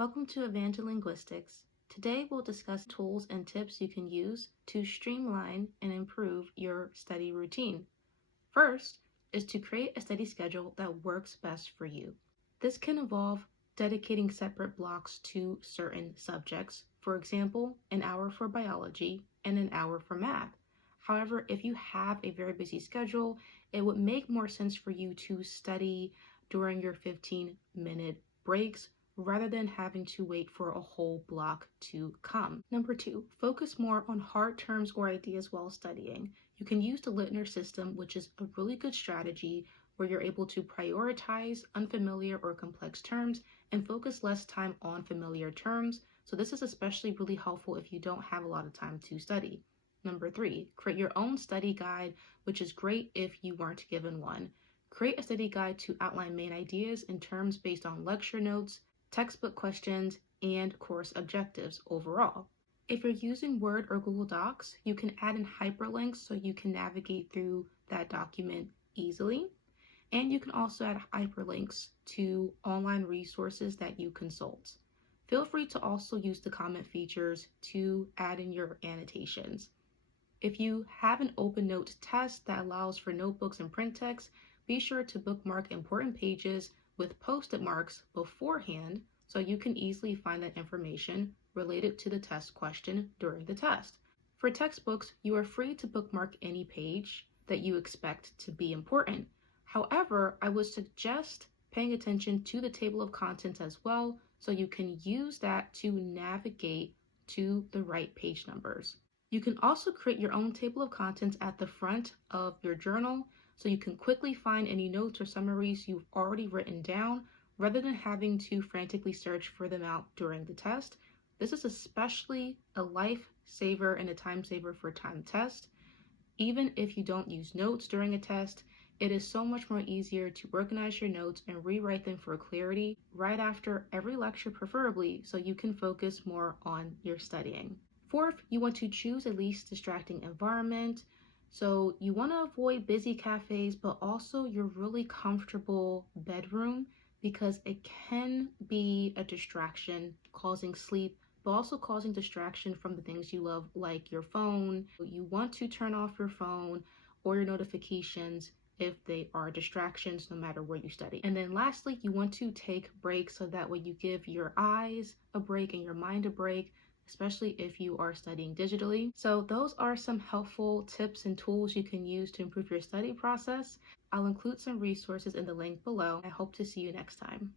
Welcome to Evangelinguistics. Today we'll discuss tools and tips you can use to streamline and improve your study routine. First is to create a study schedule that works best for you. This can involve dedicating separate blocks to certain subjects, for example, an hour for biology and an hour for math. However, if you have a very busy schedule, it would make more sense for you to study during your 15-minute breaks rather than having to wait for a whole block to come. Number 2, focus more on hard terms or ideas while studying. You can use the Littner system, which is a really good strategy where you're able to prioritize unfamiliar or complex terms and focus less time on familiar terms. So this is especially really helpful if you don't have a lot of time to study. Number 3, create your own study guide, which is great if you weren't given one. Create a study guide to outline main ideas and terms based on lecture notes, textbook questions, and course objectives overall. If you're using Word or Google Docs, you can add in hyperlinks so you can navigate through that document easily. And you can also add hyperlinks to online resources that you consult. Feel free to also use the comment features to add in your annotations. If you have an open note test that allows for notebooks and print text, be sure to bookmark important pages with post-it marks beforehand so you can easily find that information related to the test question during the test. For textbooks, you are free to bookmark any page that you expect to be important. However, I would suggest paying attention to the table of contents as well so you can use that to navigate to the right page numbers. You can also create your own table of contents at the front of your journal so you can quickly find any notes or summaries you've already written down rather than having to frantically search for them out during the test. This is especially a lifesaver and a time saver for time test. Even if you don't use notes during a test, it is so much more easier to organize your notes and rewrite them for clarity right after every lecture preferably so you can focus more on your studying. Fourth, you want to choose a least distracting environment. So you want to avoid busy cafes, but also your really comfortable bedroom because it can be a distraction causing sleep, but also causing distraction from the things you love, like your phone. You want to turn off your phone or your notifications if they are distractions, no matter where you study. And then lastly, you want to take breaks so that way you give your eyes a break and your mind a break, especially if you are studying digitally. So those are some helpful tips and tools you can use to improve your study process. I'll include some resources in the link below. I hope to see you next time.